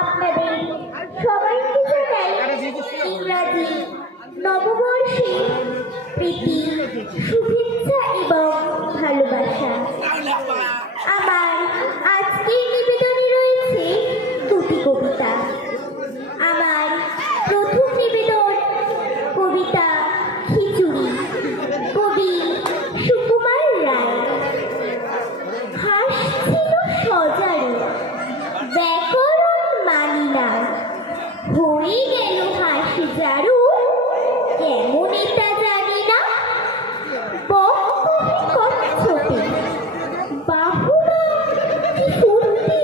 আপনাদের সবাইকে জানাই ইংরাজি নববর্ষের প্রীতি, শুভেচ্ছা এবং ভালোবাসা। আমার আজকের নিবেদনে রয়েছে দুটি কবিতা। আমার প্রথম নিবেদন কবিতা খিচুড়ি, কবি সুকুমার রায়। হাঁস ছিল সজারু, ব্যাকরণ মানি না, হয়ে গেল হাঁস জারু, কেমন এটা জানি না। কচ্ছপে বাহুরা কি ফুর্তি,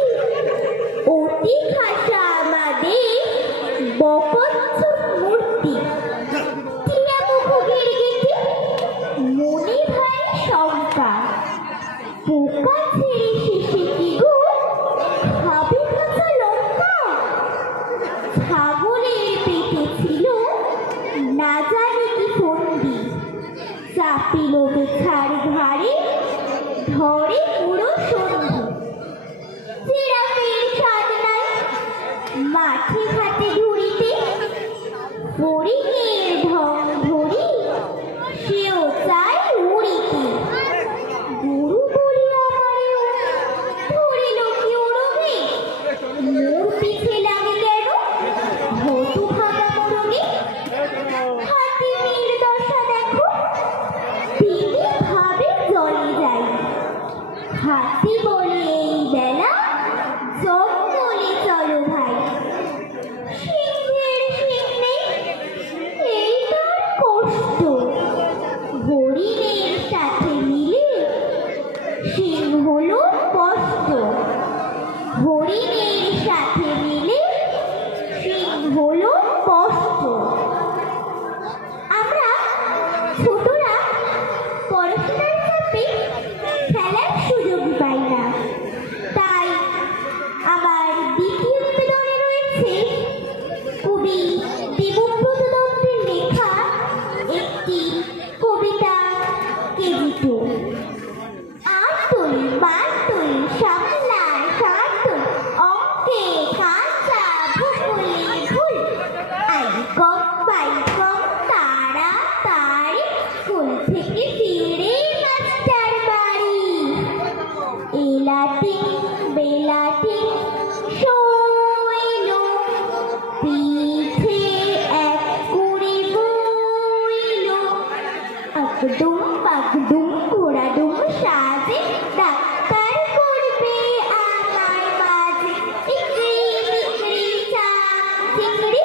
অতি খাসা আমাদের বকচ্ছপ মূর্তি। টিয়া মুখের গেটে মনে ভাই শঙ্কা, পোকা ছেড়ে শেষে কি গো খাবে কাঁচা লঙ্কা। ছাগলের পেটে ছিল না জানি কি ফন্দি, চাপিল বেছার ঘাড়ে ধরে পুরো সন্ধি। জিরাফের স্বাদ নাই মাঠে ঘাটে ঘুরিতে, ফড়িংয়ের ঢং ধরি সেও চায় উড়িতে। গরু বলি আমারেও ধরিল কি ওরগে, মোর পিছে লাগে কেন হতু ভাঙা মোরগে। হাতির দশা দেখো, তিনি ভাবে জলে যাই, হাতি বলে এই বেলা জঙ্গলে চলো ভাই। সিংহের সিং নেই এই তার কষ্ট, হরিণের সাথে মিলে সিং হলো কষ্ট। হরিণের সাথে মিলে সিং হলো কষ্ট। আমরা ছোটরা পড়াশোনার চাপে খেলার সুযোগ পাই না, তাই আমার দ্বিতীয় নিবেদনে রয়েছে কবি দেবব্রত দত্তের লেখা একটি কবিতা কেজিটু। আতল বাতল সামলার সাতল, অঙ্কে কাঁচা ভূগোলে ভুল, আই কম বাই কম তাড়াতাড়ি স্কুল থেকে ফিরে মাস্টার বাড়ি। এলাটি বেলাটি শৈল, পিঠে এক কুড়ি বইল, আকডুম পাকডুম ঘোড়াডুম সাজে, ডাক্তার করবে আমার মাঝে। চিংড়ি মিংড়ি চা চিংড়ি,